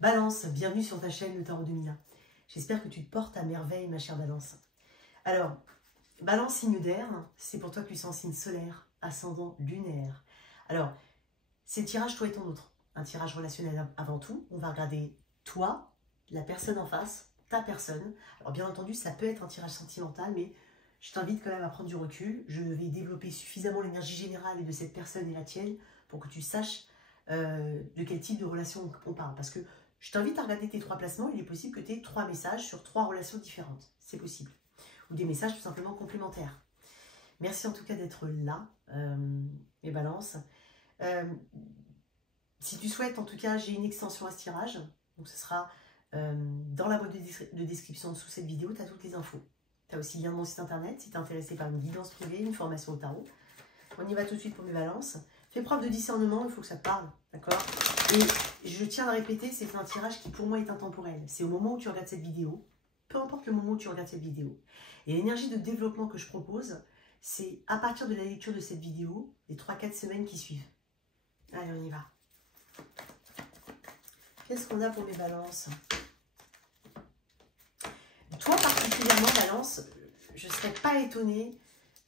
Balance, bienvenue sur ta chaîne Le Tarot de Mila. J'espère que tu te portes à merveille, ma chère Balance. Alors, Balance, signe d'air, c'est pour toi puissant signe solaire, ascendant lunaire. Alors, c'est le tirage toi et ton autre. Un tirage relationnel avant tout. On va regarder toi, la personne en face, ta personne. Alors, bien entendu, ça peut être un tirage sentimental, mais je t'invite quand même à prendre du recul. Je vais développer suffisamment l'énergie générale de cette personne et la tienne pour que tu saches de quel type de relation on parle. Parce que je t'invite à regarder tes 3 placements. Il est possible que tu aies 3 messages sur 3 relations différentes. C'est possible. Ou des messages tout simplement complémentaires. Merci en tout cas d'être là, mes balances. Si tu souhaites, en tout cas, j'ai une extension à ce tirage. Donc ce sera dans la boîte de description sous cette vidéo. Tu as toutes les infos. Tu as aussi le lien de mon site internet si tu es intéressé par une guidance privée, une formation au tarot. On y va tout de suite pour mes balances. Fais preuve de discernement, il faut que ça te parle, d'accord? Et je tiens à répéter, c'est un tirage qui pour moi est intemporel. C'est au moment où tu regardes cette vidéo, peu importe le moment où tu regardes cette vidéo. Et l'énergie de développement que je propose, c'est à partir de la lecture de cette vidéo, les 3-4 semaines qui suivent. Allez, on y va. Qu'est-ce qu'on a pour mes balances? Toi particulièrement, Balance, je ne serais pas étonnée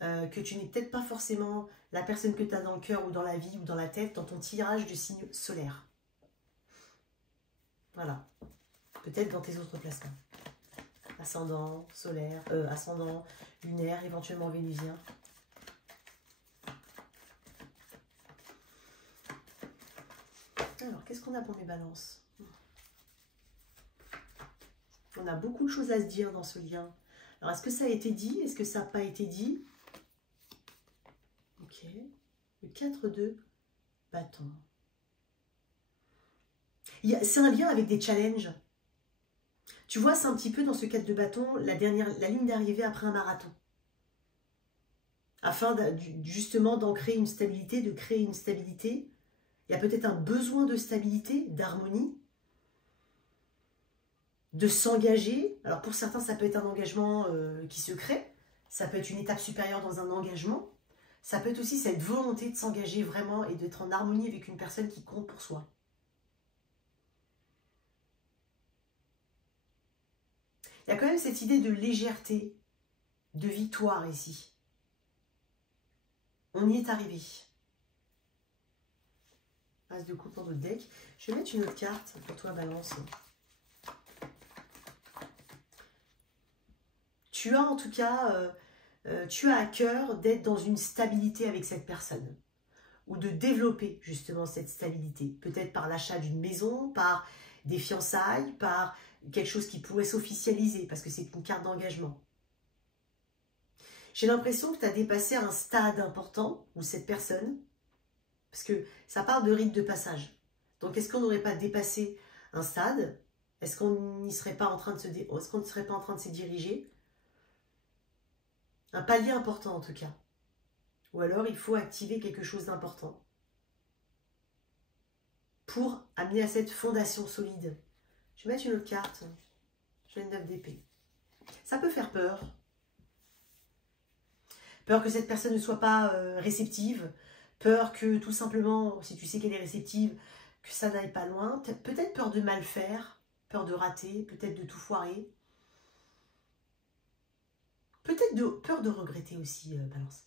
que tu n'es peut-être pas forcément la personne que tu as dans le cœur ou dans la vie ou dans la tête, dans ton tirage de signe solaire. Voilà. Peut-être dans tes autres placements. Ascendant, solaire, ascendant, lunaire, éventuellement vénusien. Alors, qu'est-ce qu'on a pour mes balances? On a beaucoup de choses à se dire dans ce lien. Alors, est-ce que ça a été dit? Est-ce que ça n'a pas été dit? Ok. Le 4 de bâton. C'est un lien avec des challenges. Tu vois, c'est un petit peu dans ce 4 de bâton, la ligne d'arrivée après un marathon. Afin justement d'ancrer une stabilité, de créer une stabilité. Il y a peut-être un besoin de stabilité, d'harmonie, de s'engager. Alors pour certains, ça peut être un engagement qui se crée. Ça peut être une étape supérieure dans un engagement. Ça peut être aussi cette volonté de s'engager vraiment et d'être en harmonie avec une personne qui compte pour soi. Il y a quand même cette idée de légèreté, de victoire ici. On y est arrivé. As de coupe dans notre deck. Je vais mettre une autre carte pour toi, Balance. Tu as en tout cas, tu as à cœur d'être dans une stabilité avec cette personne. Ou de développer justement cette stabilité. Peut-être par l'achat d'une maison, par des fiançailles, par quelque chose qui pourrait s'officialiser, parce que c'est une carte d'engagement. J'ai l'impression que tu as dépassé un stade important, ou cette personne, parce que ça parle de rite de passage. Donc est-ce qu'on n'aurait pas dépassé un stade? Est-ce qu'on n'y serait pas en train de se diriger? Un palier important en tout cas. Ou alors il faut activer quelque chose d'important pour amener à cette fondation solide. Je vais mettre une autre carte. J'ai une 9 d'épée. Ça peut faire peur. Peur que cette personne ne soit pas réceptive. Peur que tout simplement, si tu sais qu'elle est réceptive, que ça n'aille pas loin. Peut-être peur de mal faire, peur de rater, peut-être de tout foirer. Peut-être peur de regretter aussi, Balance.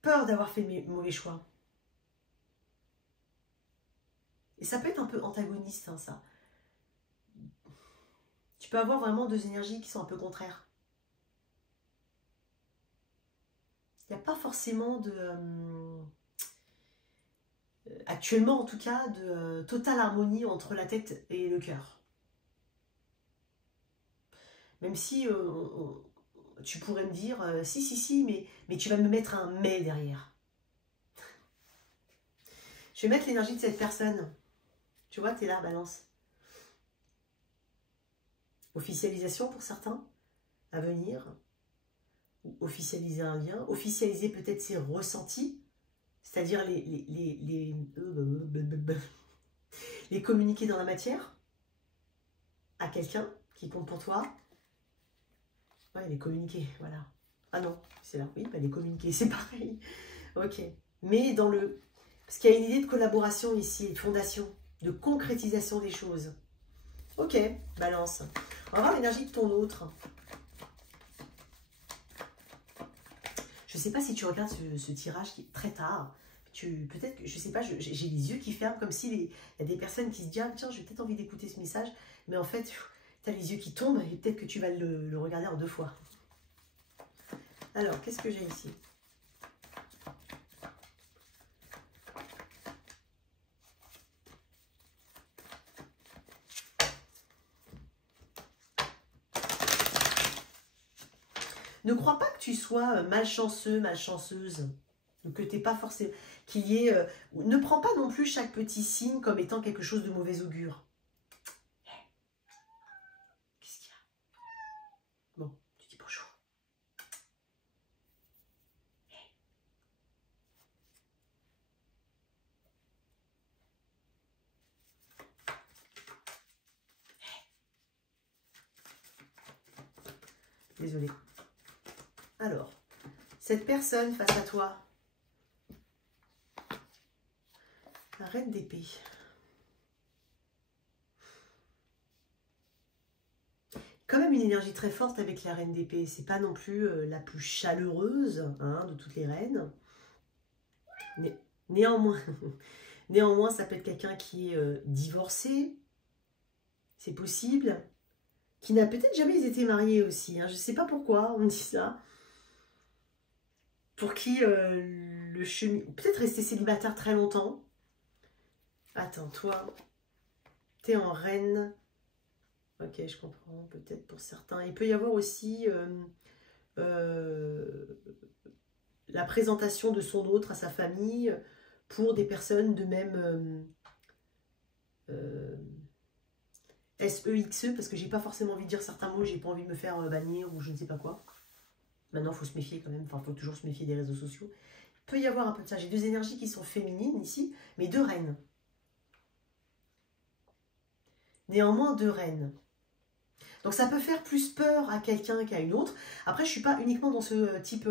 Peur d'avoir fait le mauvais choix. Et ça peut être un peu antagoniste, hein, ça. Tu peux avoir vraiment 2 énergies qui sont un peu contraires. Il n'y a pas forcément actuellement en tout cas, de totale harmonie entre la tête et le cœur. Même si tu pourrais me dire, si, mais tu vas me mettre un « mais » derrière. Je vais mettre l'énergie de cette personne. Tu vois, tu es là, Balance. Officialisation pour certains, à venir. Ou officialiser un lien. Officialiser peut-être ses ressentis. C'est-à-dire les communiquer dans la matière à quelqu'un qui compte pour toi. Ouais, les communiquer, voilà. Ah non, c'est là, oui, bah les communiquer, c'est pareil. Ok. Mais dans le... Parce qu'il y a une idée de collaboration ici, de fondation, de concrétisation des choses. Ok, Balance. On va voir l'énergie de ton autre. Je ne sais pas si tu regardes ce tirage qui est très tard. Peut-être que, je ne sais pas, j'ai les yeux qui ferment comme s'il y a des personnes qui se disent « Ah, tiens, j'ai peut-être envie d'écouter ce message. » Mais en fait, tu as les yeux qui tombent et peut-être que tu vas le regarder en 2 fois. Alors, qu'est-ce que j'ai ici? Ne crois pas que tu sois malchanceux, malchanceuse, ou que t'es pas forcément... qu'il y ait... ne prends pas non plus chaque petit signe comme étant quelque chose de mauvais augure. Qu'est-ce qu'il y a? Bon, tu dis bonjour. Désolée. Alors, cette personne face à toi, la reine d'épée. Quand même une énergie très forte avec la reine d'épée. C'est pas non plus la plus chaleureuse hein, de toutes les reines. Néanmoins, néanmoins, ça peut être quelqu'un qui est divorcé. C'est possible. Qui n'a peut-être jamais été marié aussi. Hein. Je ne sais pas pourquoi on me dit ça. Pour qui le chemin... Peut-être rester célibataire très longtemps. Attends, toi, t'es en reine. Ok, je comprends. Peut-être pour certains. Il peut y avoir aussi la présentation de son autre à sa famille pour des personnes de même SEXE, parce que j'ai pas forcément envie de dire certains mots, j'ai pas envie de me faire bannir ou je ne sais pas quoi. Maintenant, il faut se méfier quand même, enfin, il faut toujours se méfier des réseaux sociaux. Il peut y avoir un peu de ça. J'ai 2 énergies qui sont féminines ici, mais 2 reines. Néanmoins, 2 reines. Donc ça peut faire plus peur à quelqu'un qu'à une autre. Après, je ne suis pas uniquement dans ce type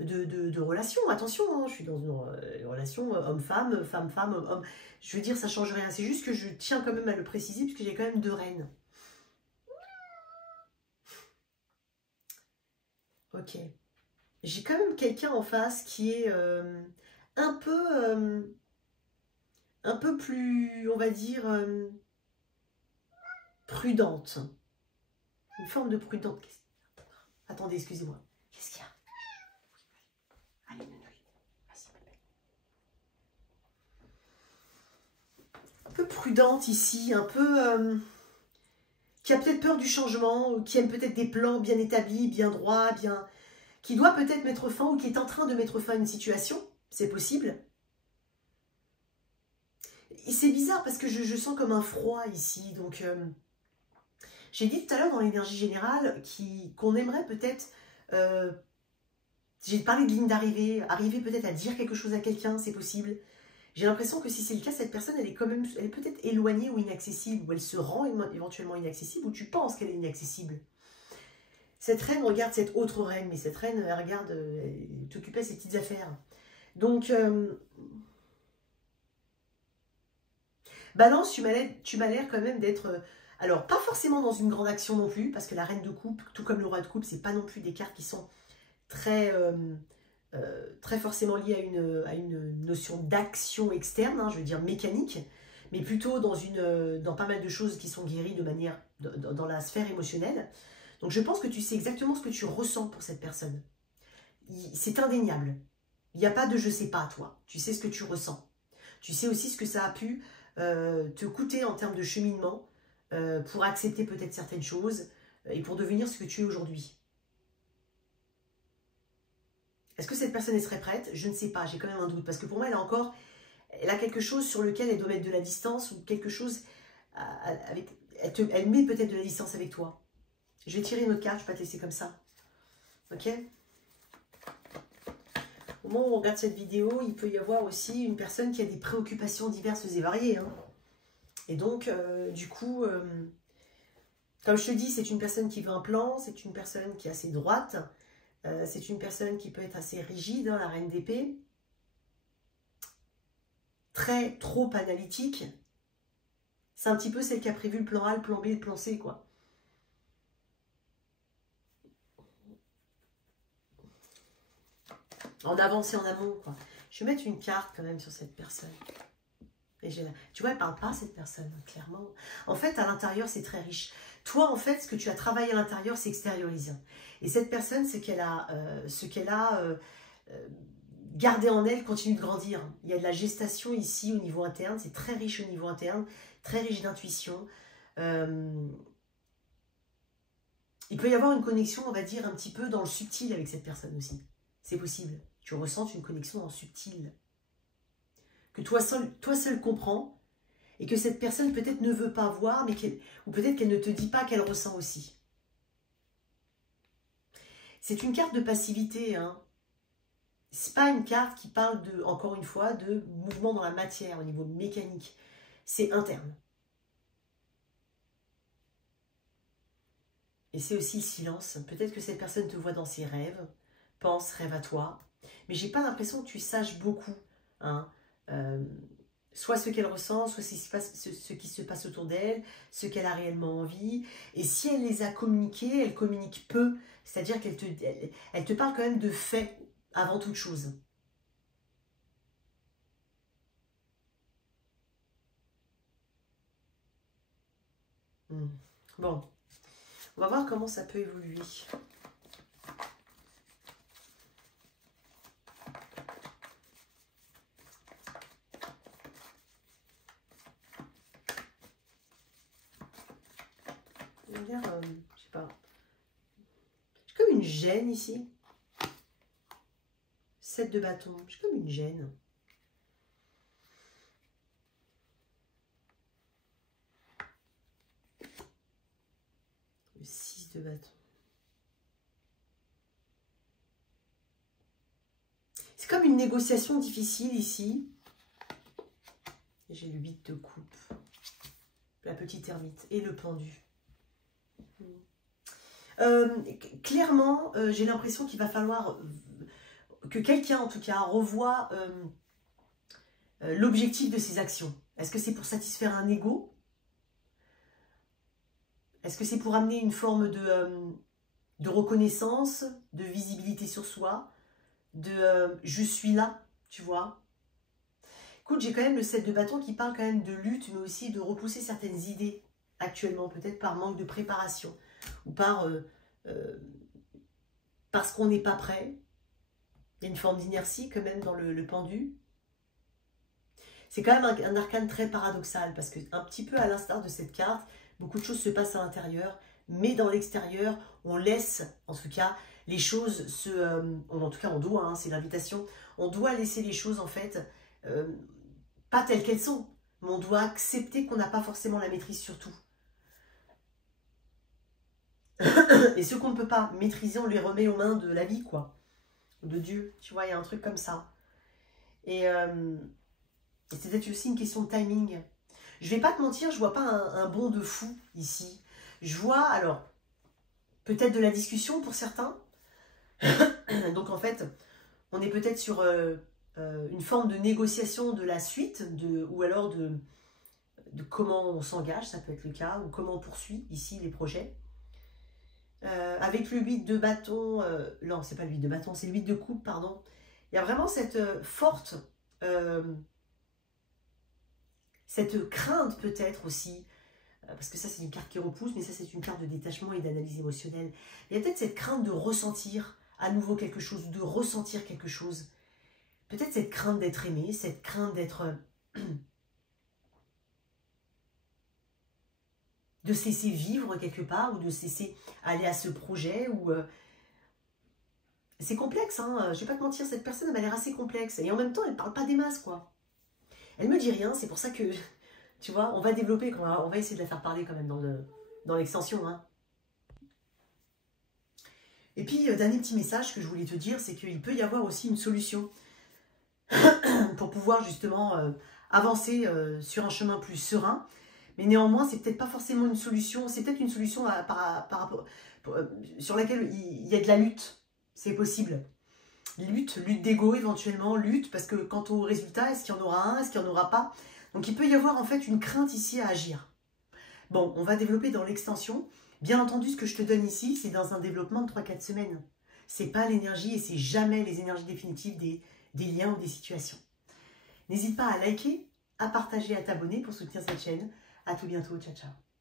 de relation. Attention, hein, je suis dans une relation homme-femme, femme-femme, homme-homme. Je veux dire, ça ne change rien. C'est juste que je tiens quand même à le préciser, puisque j'ai quand même 2 reines. Ok. J'ai quand même quelqu'un en face qui est un peu plus, on va dire, prudente. Une forme de prudence. Attendez, excusez-moi. Qu'est-ce qu'il y a? Allez, vas-y, bébé. Un peu prudente ici, un peu... qui a peut-être peur du changement, ou qui aime peut-être des plans bien établis, bien droits, bien... qui doit peut-être mettre fin, ou qui est en train de mettre fin à une situation. C'est possible. Et c'est bizarre, parce que je sens comme un froid ici, donc... j'ai dit tout à l'heure dans l'énergie générale qu'on aimerait peut-être... j'ai parlé de ligne d'arrivée, arriver peut-être à dire quelque chose à quelqu'un, c'est possible. J'ai l'impression que si c'est le cas, cette personne, elle est quand même, elle est peut-être éloignée ou inaccessible, ou elle se rend éventuellement inaccessible, ou tu penses qu'elle est inaccessible. Cette reine regarde cette autre reine, mais cette reine, elle regarde, elle t'occupait de ses petites affaires. Donc, Balance, tu m'as l'air quand même d'être... alors, pas forcément dans une grande action non plus, parce que la reine de coupe, tout comme le roi de coupe, c'est pas non plus des cartes qui sont très forcément liées à une notion d'action externe, hein, je veux dire mécanique, mais plutôt dans pas mal de choses qui sont guéries de manière dans la sphère émotionnelle. Donc je pense que tu sais exactement ce que tu ressens pour cette personne. C'est indéniable. Il n'y a pas de je sais pas toi. Tu sais ce que tu ressens. Tu sais aussi ce que ça a pu te coûter en termes de cheminement pour accepter peut-être certaines choses et pour devenir ce que tu es aujourd'hui. Est-ce que cette personne serait prête? Je ne sais pas, j'ai quand même un doute. Parce que pour moi, elle a quelque chose sur lequel elle doit mettre de la distance ou quelque chose avec... Elle met peut-être de la distance avec toi. Je vais tirer une autre carte, je ne vais pas te laisser comme ça. Ok? Au moment où on regarde cette vidéo, il peut y avoir aussi une personne qui a des préoccupations diverses et variées. Hein. Et donc, du coup, comme je te dis, c'est une personne qui veut un plan, c'est une personne qui est assez droite, c'est une personne qui peut être assez rigide, hein, la reine d'épée. trop analytique, c'est un petit peu celle qui a prévu le plan A, le plan B et le plan C, quoi. En avance et en amont, quoi. Je vais mettre une carte quand même sur cette personne. Et tu vois, elle ne parle pas, cette personne, clairement. En fait, à l'intérieur, c'est très riche. Toi, en fait, ce que tu as travaillé à l'intérieur, c'est extériorisé. Et cette personne, ce qu'elle a, gardé en elle, continue de grandir. Il y a de la gestation ici, au niveau interne. C'est très riche au niveau interne, très riche d'intuition. Il peut y avoir une connexion, on va dire, un petit peu dans le subtil avec cette personne aussi. C'est possible. Tu ressens une connexion en subtil. Que toi seul comprends, et que cette personne peut-être ne veut pas voir, mais ou peut-être qu'elle ne te dit pas qu'elle ressent aussi. C'est une carte de passivité, hein. C'est pas une carte qui parle, encore une fois, de mouvement dans la matière, au niveau mécanique. C'est interne. Et c'est aussi le silence. Peut-être que cette personne te voit dans ses rêves, rêve à toi, mais j'ai pas l'impression que tu saches beaucoup, hein. Soit ce qu'elle ressent, soit ce qui se passe autour d'elle, ce qu'elle a réellement envie. Et si elle les a communiqués, elle communique peu. C'est-à-dire qu'elle te parle quand même de faits avant toute chose. Bon, on va voir comment ça peut évoluer. Je sais pas. J'ai comme une gêne ici. 7 de bâton. J'ai comme une gêne. Le 6 de bâton. C'est comme une négociation difficile ici. J'ai le 8 de coupe. La petite ermite et le pendu. Clairement, j'ai l'impression qu'il va falloir que quelqu'un, en tout cas, revoie l'objectif de ses actions. Est-ce que c'est pour satisfaire un ego? Est-ce que c'est pour amener une forme de reconnaissance, de visibilité sur soi, de je suis là, tu vois? Écoute, j'ai quand même le 7 de bâton qui parle quand même de lutte, mais aussi de repousser certaines idées actuellement, peut-être par manque de préparation ou parce qu'on n'est pas prêt. Il y a une forme d'inertie quand même dans le pendu. C'est quand même un arcane très paradoxal parce que un petit peu à l'instar de cette carte, beaucoup de choses se passent à l'intérieur, mais dans l'extérieur, on laisse, en tout cas, les choses en tout cas, on doit, hein, c'est l'invitation, on doit laisser les choses, en fait, pas telles qu'elles sont, mais on doit accepter qu'on n'a pas forcément la maîtrise sur tout. Et ce qu'on ne peut pas maîtriser, on les remet aux mains de la vie, quoi. De Dieu, tu vois, il y a un truc comme ça. Et c'est peut-être aussi une question de timing. Je vais pas te mentir, je vois pas un bond de fou ici. Je vois, alors, peut-être de la discussion pour certains. Donc en fait, on est peut-être sur une forme de négociation de la suite, ou alors de comment on s'engage, ça peut être le cas, ou comment on poursuit ici les projets. Avec le 8 de bâton, non, c'est pas le 8 de bâton, c'est le 8 de coupe, pardon. Il y a vraiment cette forte, cette crainte peut-être aussi, parce que ça c'est une carte qui repousse, mais ça c'est une carte de détachement et d'analyse émotionnelle. Il y a peut-être cette crainte de ressentir à nouveau quelque chose, de ressentir quelque chose. Peut-être cette crainte d'être aimé, cette crainte d'être... de se laisser vivre quelque part, ou de se laisser aller à ce projet, ou... C'est complexe, hein. Je vais pas te mentir, cette personne elle m'a l'air assez complexe, et en même temps elle parle pas des masses, quoi. Elle me dit rien, c'est pour ça que, tu vois, on va développer, on va essayer de la faire parler quand même dans l'extension, hein. Et puis, dernier petit message que je voulais te dire, c'est qu'il peut y avoir aussi une solution pour pouvoir justement avancer sur un chemin plus serein. Mais néanmoins, c'est peut-être pas forcément une solution, c'est peut-être une solution sur laquelle il y a de la lutte, c'est possible. lutte d'ego éventuellement, lutte, parce que quant au résultat, est-ce qu'il y en aura un, est-ce qu'il n'y en aura pas? Donc il peut y avoir en fait une crainte ici à agir. Bon, on va développer dans l'extension. Bien entendu, ce que je te donne ici, c'est dans un développement de 3-4 semaines. C'est pas l'énergie et c'est jamais les énergies définitives des liens ou des situations. N'hésite pas à liker, à partager, à t'abonner pour soutenir cette chaîne. À tout bientôt, ciao ciao.